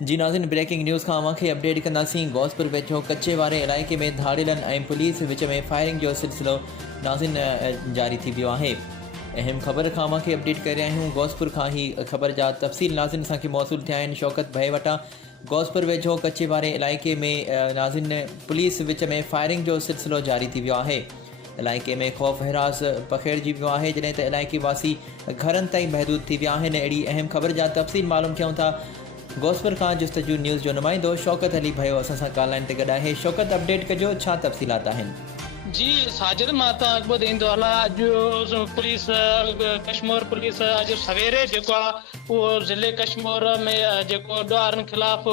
जी नाज़रीन, breaking news का अवांखे अपडेट कंदासीं। गौसपुर वेझो कच्चे वारे इलाइक़े में धाड़ेलनि ऐं पुलिस विच में फायरिंग जो सिलसिलो नाज़रीन जारी थी वियो आहे। अहम ख़बर खां अवांखे अपडेट करे रहिया आहियूं। गौसपुर खां ही ख़बर जा तफ़सील नाज़रीन असांखे मौसूल थिया आहिनि। शौकत भय वटां गौसपुर वेझो कच्चे वारे इलाइक़े में नाज़रीन पुलिस विच में फायरिंग जो सिलसिलो जारी थी वियो आहे। इलाइक़े में ख़ौफ़ हिरास पखेड़जी वियो आहे, जॾहिं त इलाइक़े वासी घरनि ताईं महदूद थी विया आहिनि। अहिड़ी अहम ख़बर जा तफ़सील मालूम कयूं था। गौसपुर खां जुस्तजू न्यूज़ जो नुमाइंदो शौकत अली भयो असां सां ॻाल्हाइण ते गॾु आहे। शौकत, अपडेट कजो, छा तफ़सीलात आहिनि? जी साजिद मां तव्हां ॿुधाईंदो हलां। अॼु पुलिस कश्मीर पुलिस अॼु सवेरे जेको आहे उहो ज़िले कश्मीर में जेको ॾुआरनि ख़िलाफ़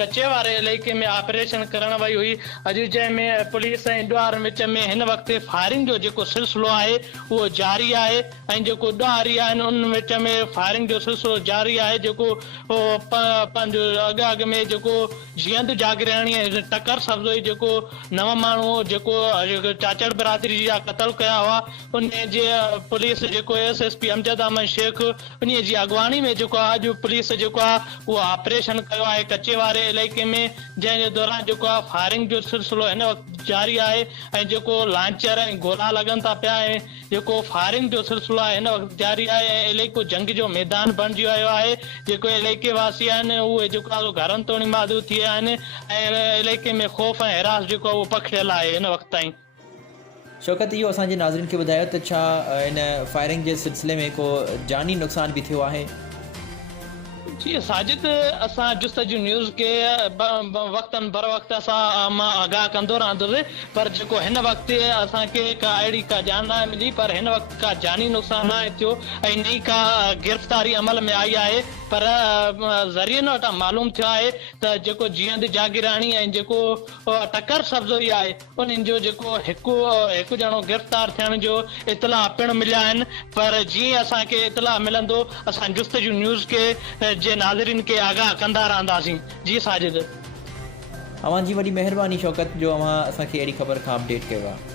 कचे वारे इलाइक़े में ऑपरेशन करण वई हुई। अॼु जंहिंमें पुलिस ऐं ॾुआर विच में हिन वक़्तु फायरिंग जो जेको सिलसिलो आहे उहो जारी आहे ऐं जेको ॾुआरी आहिनि उन विच में फायरिंग जो सिलसिलो जारी आहे। जेको पंहिंजो अॻु में जेको जीअं जागराणी टकर सब्ज़ोई जेको नव माण्हू जेको चाचड़ बिरादरी जा क़तल कया हुआ, उन जे पुलिस जेको SSP अमजद अहमद शेख उन जी अॻवानी में जेको आहे अॼु पुलिस जेको आहे उहो ऑपरेशन कयो आहे कचे वारे इलाइक़े में, जंहिंजे दौरान जेको आहे फायरिंग जो सिलसिलो हिन वक़्तु जारी आहे ऐं जेको लांचर ऐं गोला लॻनि था पिया ऐं जेको फायरिंग जो सिलसिलो आहे हिन वक़्तु जारी आहे ऐं इलाइक़ो जंग जो मैदान बणिजी वियो आहे। जेको इलाइक़े वासी आहिनि उहे जेको आहे घरनि तोड़ी महदूद थी विया आहिनि ऐं इलाइक़े में ख़ौफ़ ऐं हिरास जेको आहे उहो पखिड़ियल आहे हिन वक़्तु ताईं। शौकत, इहो असांजे नाज़रीन खे ॿुधायो त छा इन फायरिंग जे सिलसिले में को जानी नुक़सान बि थियो आहे? जी साजिद, असां जुस्तजू न्यूज़ के वक़्तन बर वक़्तु असां मां आगाह कंदो रहंदुसि, पर जेको हिन वक़्तु असांखे का अहिड़ी का ॼाण न मिली, पर हिन वक़्तु का जानी नुक़सान न थियो ऐं नई का गिरफ़्तारी अमल में आई आहे। पर ज़रियनि वटां मालूम थियो आहे त जेको जीअं जागीराणी ऐं जेको टकर सब्ज़ोई आहे उन्हनि जो जेको हिकु ॼणो गिरफ़्तार थियण जो इतला पिणु मिलिया आहिनि। पर जीअं असांखे इतला मिलंदो असां जुस्तजू न्यूज़ के जे नाज़रीन के आगाह कंदा रहंदासीं। जी साजिद, अवां जी वॾी महिरबानी शौकत जो अवां असांखे अहिड़ी ख़बर खां अपडेट कयो आहे।